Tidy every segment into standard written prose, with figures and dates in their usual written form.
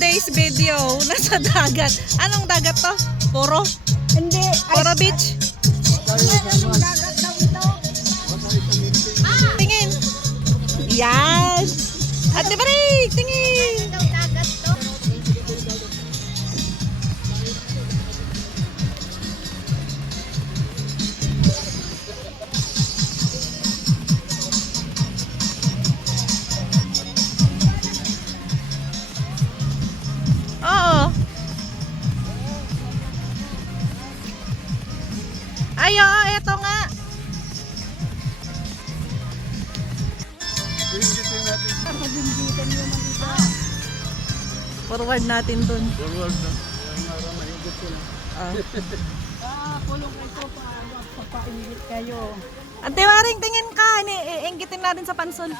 today's video, nasa dagat. Anong dagat to? Puro? Hindi. Puro beach? Anong dagat daw ito? Tingin. Yan. Ate Marie, tingin. Anong dagat to? Oo. Ayo, eto nga. Pagdinditan nyo man ito. Forward natin dun. Forward na. Para mahigit ko lang. Kulong ito papainggit kayo. Ate Maring, tingin ka. Iinggitin natin sa pansol.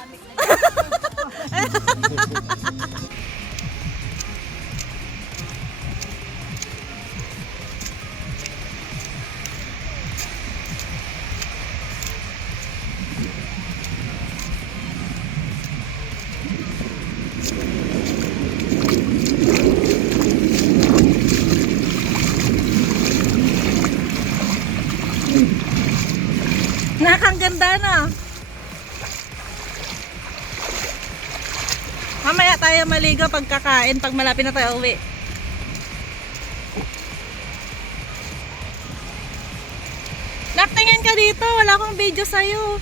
Nakakaganda na. Mamaya tayo maligo pagkakain pag malapit na tayo uwi. Naktingin ka dito, wala akong video sa'yo.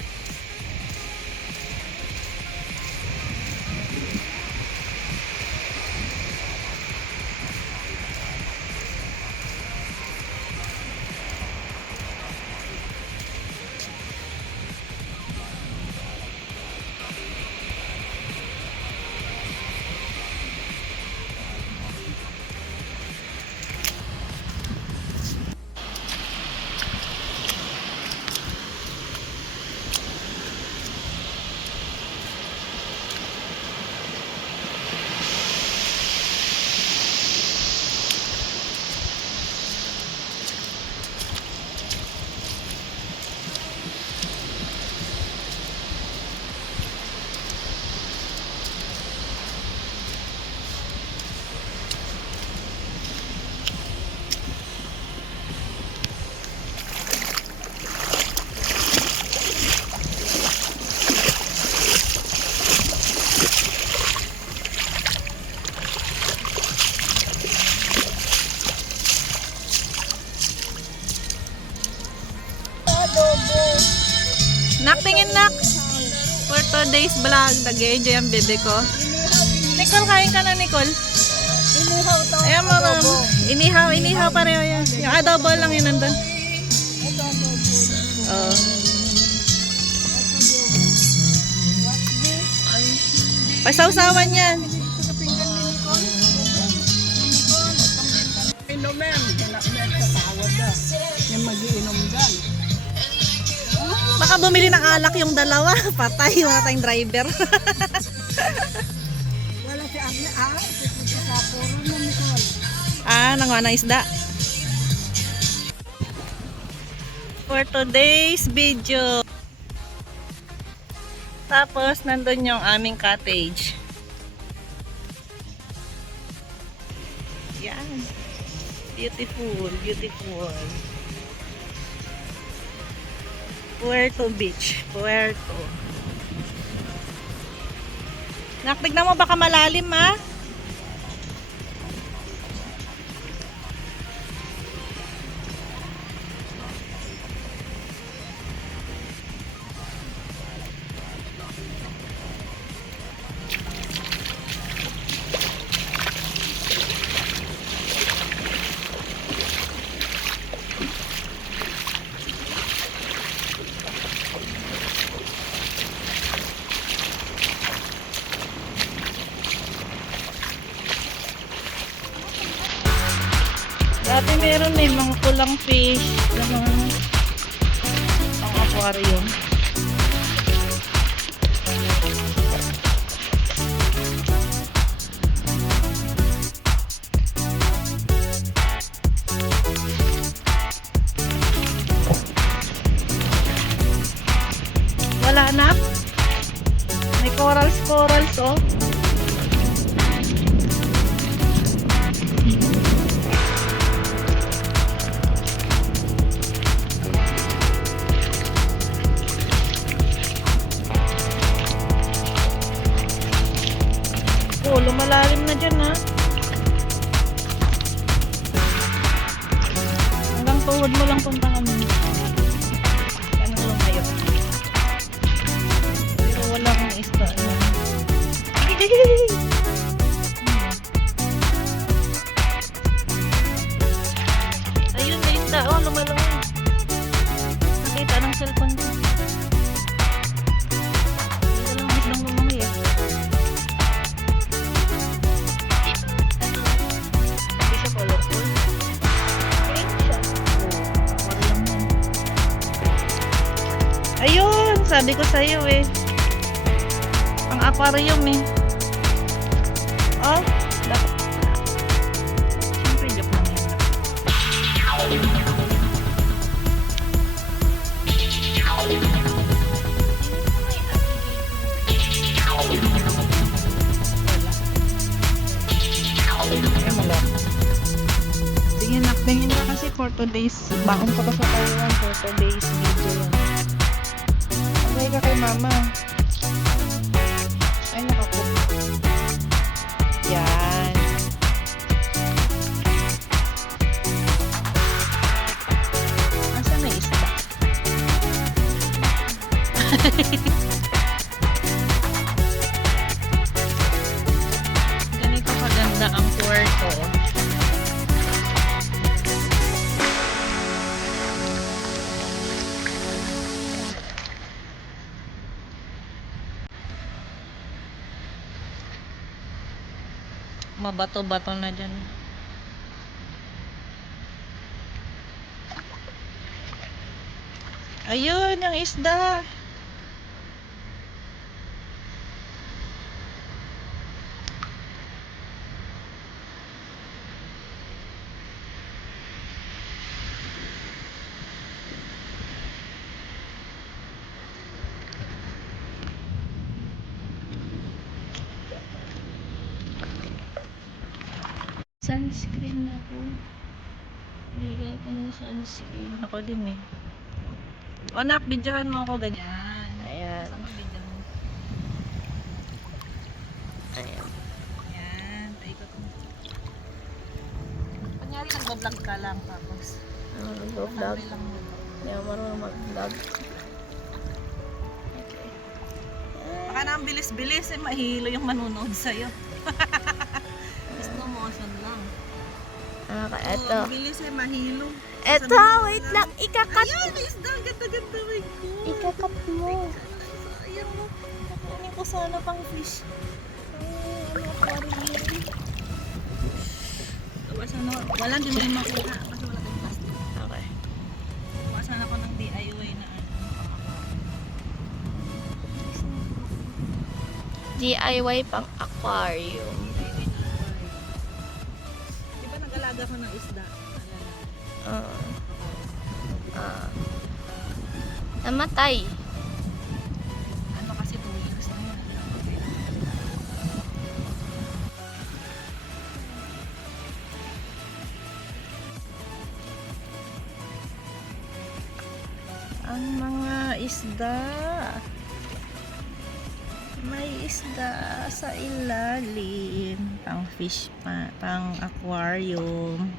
Naktingin nak. For today's vlog, nag-enjoy ang bebe ko. Nicole, kain ka na, Nicole. Inihaw to. Ayan mo, ma'am. Inihaw pareho yan. Yung adobo lang yun nandun. Ito ang lobo. Oo. Pasawsawan yan. Inumin. Hinakmet sa tawad na. Yung mag-iinom dyan. Baka bumili ng alak yung dalawa. Patay, wala tayong driver. Wala si Agne. Sa puro na Nicole. Nanguha ng isda. For today's video. Tapos, nandun yung aming cottage. Yan. Beautiful, beautiful. Puerto Beach. Puerto. Naktignan mo baka malalim ha? Dati meron mga pulang fish, gano'n, ang aquarium. Wala na. May corals oh. Naku, lumalalim na dyan ha. Hanggang tuhod mo lang puntahan mo. Ganun lumayo. Pero wala kang isda. Ayun, may isda. Oh, lumalangoy. Nakita ng cellphone ko. Dito lang isdang lumalangoy eh. Hindi siya colorful. Green siya. Wala lang yan. Ayun, sabi ko sa'yo eh. Pang aquarium eh. Oh, dapat. Siyempre, joke lang yun. Tingin na kasi for today's baon ko pa sa Taiwan for today's video yan. Sabay ka kay mama. Ay, nakakook. Yan. Asan na isda? Ganito kaganda ang puerto. Mabato-bato na dyan. Ayun, yung isda. Sunscreen ako. Bigay ko ng sunscreen. Ako din eh. O nak, videohan mo ako ganyan. Ayan. Ayan. Ayan. Paikot mo. Kunyari nag-vlog ka lang tapos. Vlog. Sandali lang mo. Hindi ako marunong mag-vlog. Baka na ang bilis-bilis eh. Mahilo yung manunood sa'yo. Slow motion lang. Eto. Ang bilis eh. Mahilo. Eto, wait lang. Ikakat. Ayan, may isda. Ang ganda-ganda. My God. Ikakat mo. Ayan mo. Kukunin ko sana pang fish. Wala, hindi mo rin makuha. Kasi wala tayong plastic. Okay. Kuwasan ako ng DIY na ano. DIY pang aquarium. Di ba nag-alaga ko ng isda? Namatay. Ano kasi 2 years na yun. Ang mga isda. May isda sa ilalim. Pang fish pa, pang aquarium.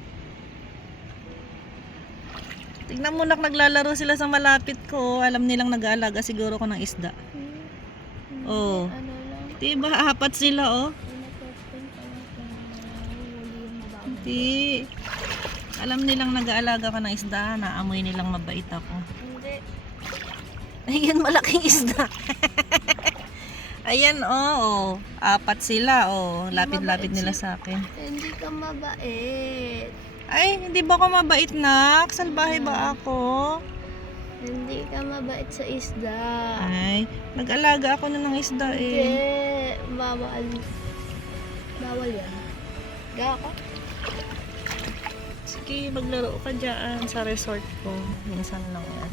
Tignan mo nak, naglalaro sila sa malapit ko. Alam nilang nag-aalaga siguro ko ng isda. Oh. Ano lang. Diba, apat sila oh. Hindi. Alam nilang nag-aalaga ko ng isda. Naamoy nilang mabait ako. Hindi. Ayan, malaking isda. Ayan oh. Apat sila oh. Lapit-lapit nila sa akin. Hindi ka mabait. Ay, hindi ba ako mabait nak? Salbahe ba ako? Hindi ka mabait sa isda. Ay, nag-alaga ako na ng isda Hindi. eh. Bawal. Bawal yan. Ga ka? Sige, maglaro ka dyan sa resort ko. Minsan lang yan.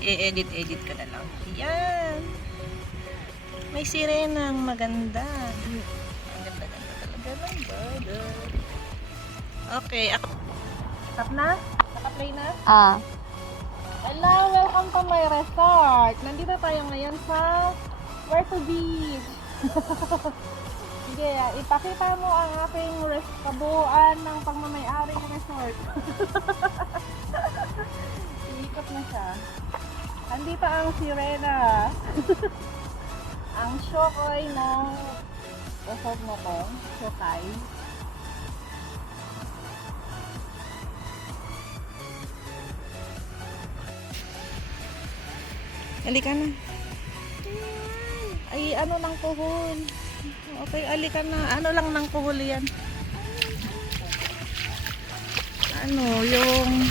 I-edit ka na lang. Yan. May sirenang maganda. Ang ganda-ganda talaga ng burger. Okay, ako. Stop na? Naka-play na? Hello, welcome to my resort. Nandito tayo ngayon sa Puerto Beach. Sige, ipakita mo ang aking kabuuan ng pagmamayari ng resort. Iikot na siya. Andito ang sirena. Ang shokoy ng resort na to. Shokay. Halika na. Ay, ano ng kuhol. Okay, halika na. Ano lang ng kuhol yan? Ano, yung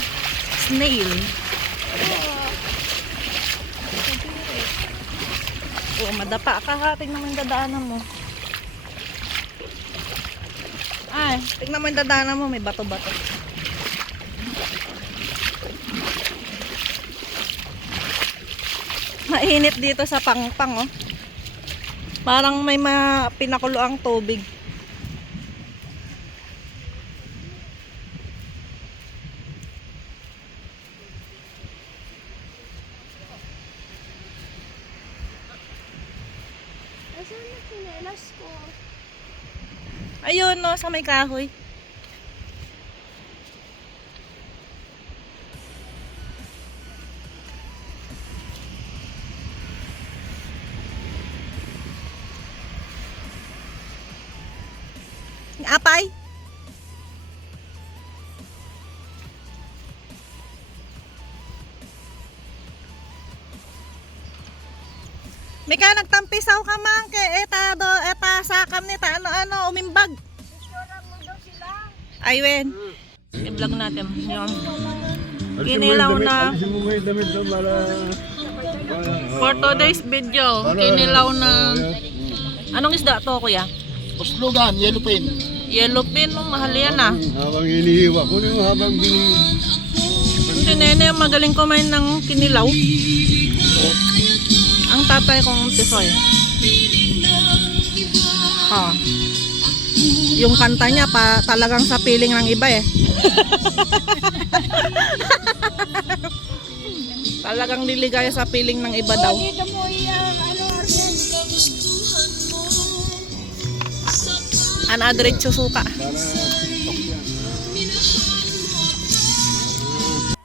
snail. Oo, madapa ka ha. Tingnan mo yung dadaanan mo. Ay, tingnan mo yung dadaanan mo. May bato-bato. Mainit dito sa pangpang, oh. Parang may pinakulo ang tubig. Asan na kinelas ko? Ayun, no, sa may kahoy. Apay? May ka nagtampisaw ka man kay eta sakam ni ta ano umimbag. Ay wen. I-vlog natin yung kinilaw na for today's video. Kinilaw na anong isda to, kuya? Puslugan, yellowfin. Yellowfin, no, mahal yan ah. Habang inihiwa ko yung habang Si Nene magaling kumain ng kinilaw. Ang tatay kong tisoy. Ha. Yung kanta niya pa talagang sa piling ng iba eh. Talagang liligaya sa piling ng iba daw. Dito mo yung ano, Arjen. Another susuka.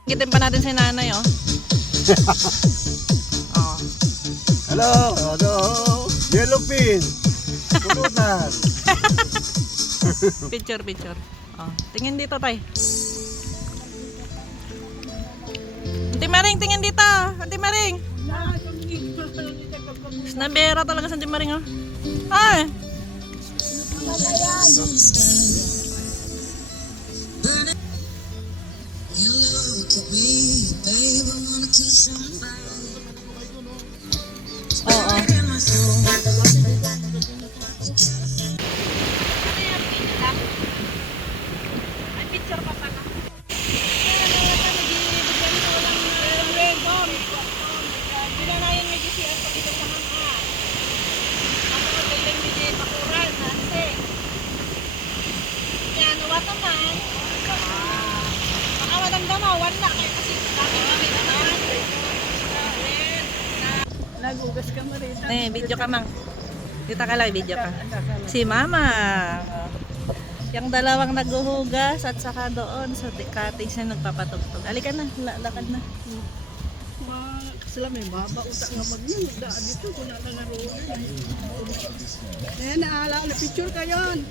Gitin pa natin si nanay, oh. Oh. Hello, hello. Yellowfin. Pulutan. Picture. Oh. Tingin dito, tay. Auntie Maring, tingin dito. Auntie Maring. Snabera talaga sa Auntie Maring, oh. Ay. Oo. Ay, picture pa pala. Pinanayan may GCR pa dito sa mga. Ako magkailan may pakuran, nanse. Yan, uwat naman. Baka madamdamawan na kayo kasi kakawamit naman. Nagugas ka marita. Video ka mang. Dito ka lang, video ka. Si Mama. Yung dalawang naghuhugas at saka doon sa cottage na nagpapatugtog. Alika na, lakad na. Sila may baba utak nga mag-yun. Daan dito kung nalangaroon. Eh, naalala, picture ka yun.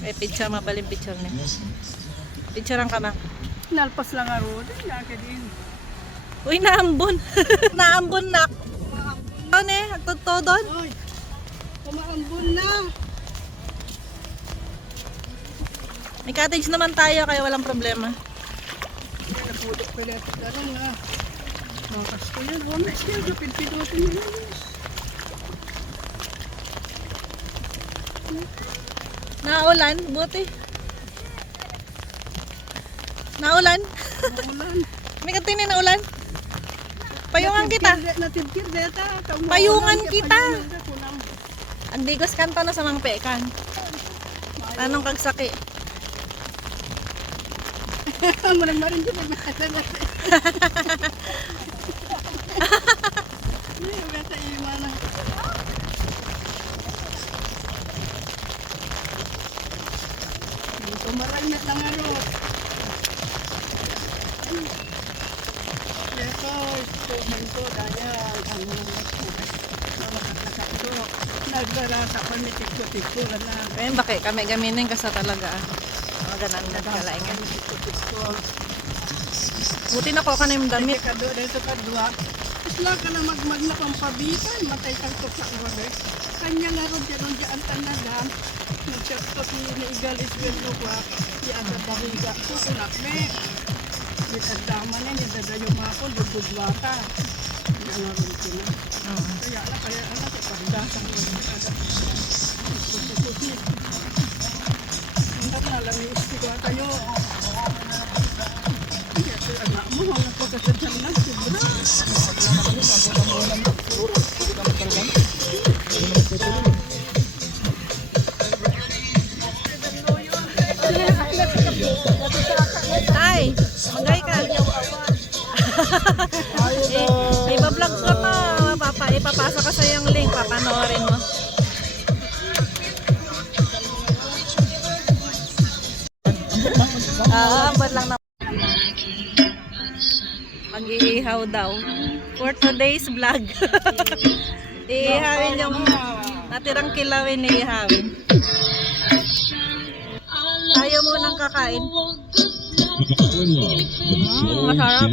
May picture, mabaling picture niya. Picturean ka ma. Nalpas lang nga roon. Naka din. Uy, naambon. Naambon na. Ano eh, agtotoo doon. Oy, kumaambon na. May cottage naman tayo kaya walang problema. Kaya napulok ka natin. Ano nga. Makas ko yan. Huwag na siya. Kapit-pinutin mo yan. Naulan, buti. Naulan? Maulan. May katinin na ulan. Payungan kita. Natibkir deta. Payungan kita. Ang digos kanto na sa mga pekan. Tanong kagsaki. Marang marin dito. Magmahal May beta imana. Umaray na lang ano. Ito, istuman ko daya ang nakakasakto. Nagdarasa pa ni tiko-tiko na. Kaya bakit kami gaminin ka sa talaga. Mga ganan na kalaingan. Tiko-tiko. Buti na ko ka na yung damit. Kado dito kadwa. Isla ka na magmag na pampabitan. Matay kang tukla mo eh. Kanya nga ron dyan ang tanagan. Nagsakto si Naigal Isweldo kwa. Di ada bariga. So kunak me. May kagdaman na niya dadayo mapon. Bubudwata. Kanya nga ron sila. Kaya anak ko pagdasang mo. Hindi na lang yung istigwata nyo. Anak mo, mga pagkasadyan na, sobra. Ay, magay ka. Iba-vlog ko to, papa. Ipapasa ka sa yung link, papanoorin mo. Abot lang na. Mag-iihaw daw. For today's vlog. Iihawin yung natirang kilawin, iihawin. Tayo munang kakain. Masarap.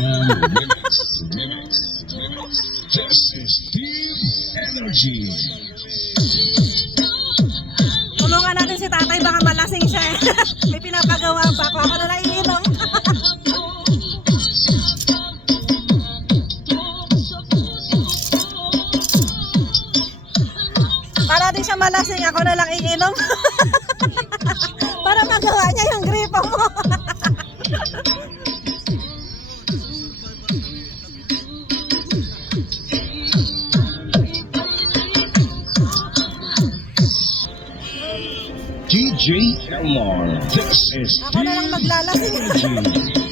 Tulungan natin si tatay, baka malasing siya. May pinapagawa pa ako. Ako na lang iinom. Para di siya malasing, ako na lang iinom. Para magawa niya yung gripo mo. DJ Elmar. This is Ako na lang maglalasing. Energy.